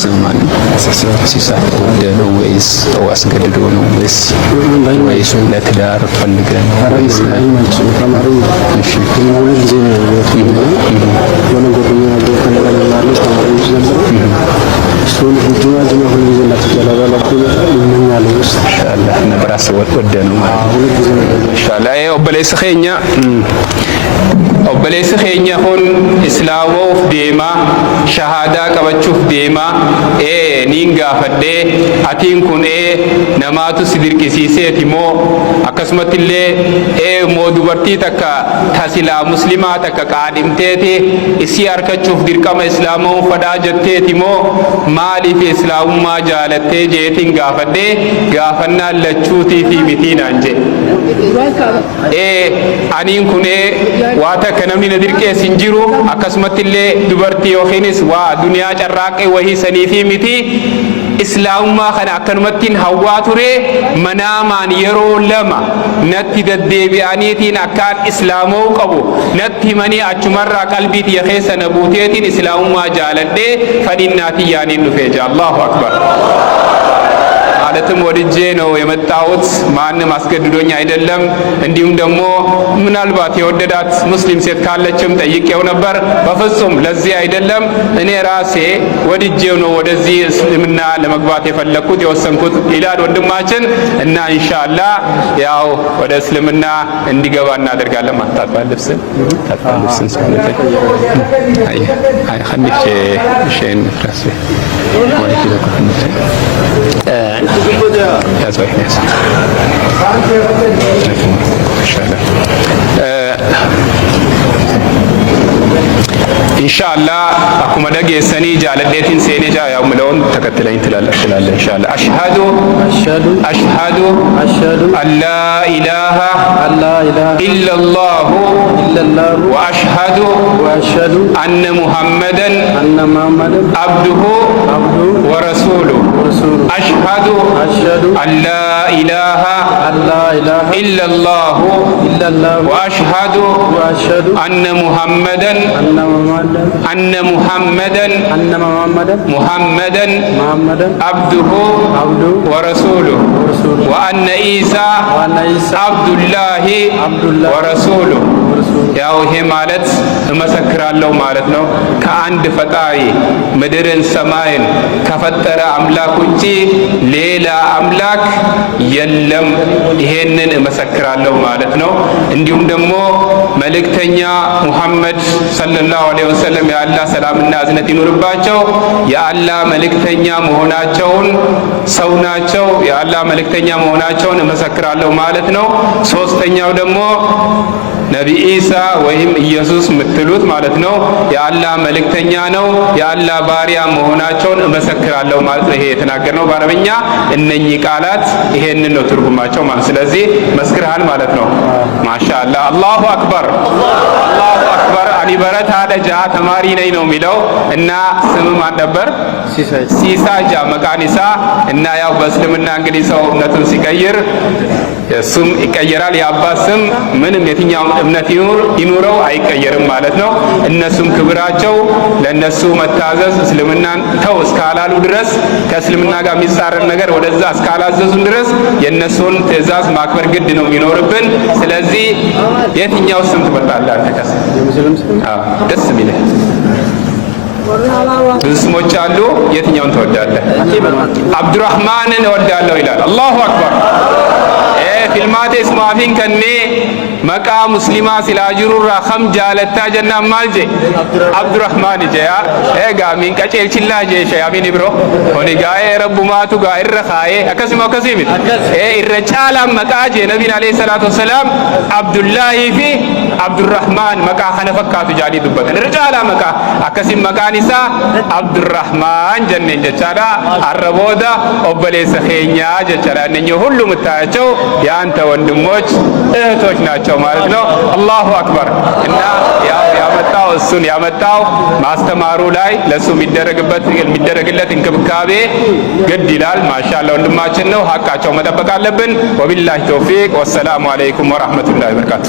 ስም ማለት ሲሳይ ወደነው ወይስ አስገድዶ ነው ወይስ ለትዳር ፈልገህ ነው ወይስ እሺ obboleessi keenya kun islaamuuf deema shahadaa qabachuuf deema niin gaafadhee atiin kun namaatu si dirqisiiseeti moo akkasumatti illee moo dubartii takka tasilaa muslimaa takka qaadhimteeti isii argachuuf dirqama islaamaa fadhaa jetteeti moo maaliif islaamummaa jaalattee jeetiin gaafadhee gaafannaan lachuutii fi mitiinaan jedhe aniin kun waata kanamni nadirqees hin jiru akkasumatti illee dubartii yookiinis waa duniyaa carraaqee wahii sanii fi miti islaamummaa kana akkanumattiin hawwaa ture manaamaan yeroo lama natti deddeebi'aniitiin akkaan islaamoo qabu natti himanii achumarraa qalbiitii keessa na buuteetiin islaamummaa jaaladhee fadhinnaatii yaaniin dhufee jaa Allahu akbar ማለትም ወድጄ ነው የመጣሁት ማንም አስገድዶኝ አይደለም እንዲሁም ደግሞ ምናልባት የወደዳት ሙስሊም ሴት ካለችም ጠይቄው ነበር በፍጹም ለዚህ አይደለም እኔ ራሴ ወድጄው ነው ወደዚህ እስልምና ለመግባት የፈለኩት የወሰንኩት ይላል ወንድማችን እና ኢንሻአላህ ያው ወደ እስልምና እንዲገባ እናደርጋለን ማታባልብስን ስለዚህ አይ خليك شيء راسي ولكن يا زوي ناس إن شاء الله أكو مدق السني جعل الديتين سيني جاء يوم لون تكتلين تلال إن شاء الله أشهد أن لا إله إلا الله وأشهد أن محمدا عبده ورسوله أشهد أن لا إله إلا الله وأشهد أن محمدا عبده ورسوله وأن عيسى عبد الله ورسوله ያው ይሄ ማለት እመሰክራለሁ ማለት ነው ከአንድ ፈጣሪ ምድርን ሰማይን ከፈጠረ አምላክ ውጪ ሌላ አምላክ የለም ይሄንን እመሰክራለሁ ማለት ነው እንዲሁም ደግሞ መልእክተኛ ሙሐመድ ሰለላሁ ዐለይሂ ወሰለም የአላህ ሰላምና እዝነት ይኑርባቸው የአላህ መልእክተኛ መሆናቸውን ሰው ናቸው የአላህ መልእክተኛ መሆናቸውን እመሰክራለሁ ማለት ነው ሶስተኛው ደግሞ ነቢ ኢሳ ወይም ኢየሱስ ምትሉት ማለት ነው የአላህ መልእክተኛ ነው የአላህ ባሪያ መሆናቸውን እመሰክራለሁ ማለት ነው ይሄ የተናገርነው በአረብኛ እነኚህ ቃላት ይሄንን ነው ትርጉማቸው ማለት ስለዚህ መስክርሃል ማለት ነው ማሻአላህ አላሁ አክበር አላሁ አክበር አሊ በረታ ደጃ ተማሪ ነኝ ነው የሚለው እና ስም ማን ነበር ሲሳጃ መቃኒሳ እና ያው በእስልምና እንግዲህ ሰው እምነቱን ሲቀይር ስም ይቀየራል የአባት ስም ምንም የትኛው እምነት ይኑረው አይቀየርም ማለት ነው እነሱም ክብራቸው ለነሱ መታዘዝ እስልምናን ተው እስካላሉ ድረስ ከእስልምና ጋር የሚጻረር ነገር ወደዛ እስካላዘዙን ድረስ የነሱን ትእዛዝ ማክበር ግድ ነው የሚኖርብን ስለዚህ የትኛው ስም ትመርጣለህ አንተ ከስ ደስ የሚልህ ብዙ ስሞች አሉ የትኛውን ትወዳለህ አብዱራህማንን እወዳለሁ ይላል አላሁ አክበር filmaate ismaafin kanne maqaa muslimaa silaa jirurraa kham jaalattaa jennaan maal je abdurrahmaan jeya egaa min qaceelchillaa je shayaamin ibro kuni gaa'ee rabbumaatu gaa irra kaa'ee akkasimit irra caalaan maqaa je nabiin alayhi salaatu wassalaam abdullaahi fi abdurrahmaan maqaa kana fakkaatu jaanii dubbatan irra caalaa maqaa akkasin maqaan isaa abdurrahmaan jenneen jechaadha har'a booda obboleessa keenyaa jechaadha inni hullum ittaachoo ያንተ ወንድሞች እህቶች ናቸው ማለት ነው አላሁ አክበር እና ያመጣው እሱን ያመጣው ማስተማሩ ላይ ለሱ የሚደረግለት እንክብካቤ ግድ ይላል ማሻአላህ ወንድማችን ነው ሐቃቸው መጠበቅ አለብን ወቢላሂ ተውፊቅ ወሰላሙ አለይኩም ወራህመቱላሂ ወበረካቱ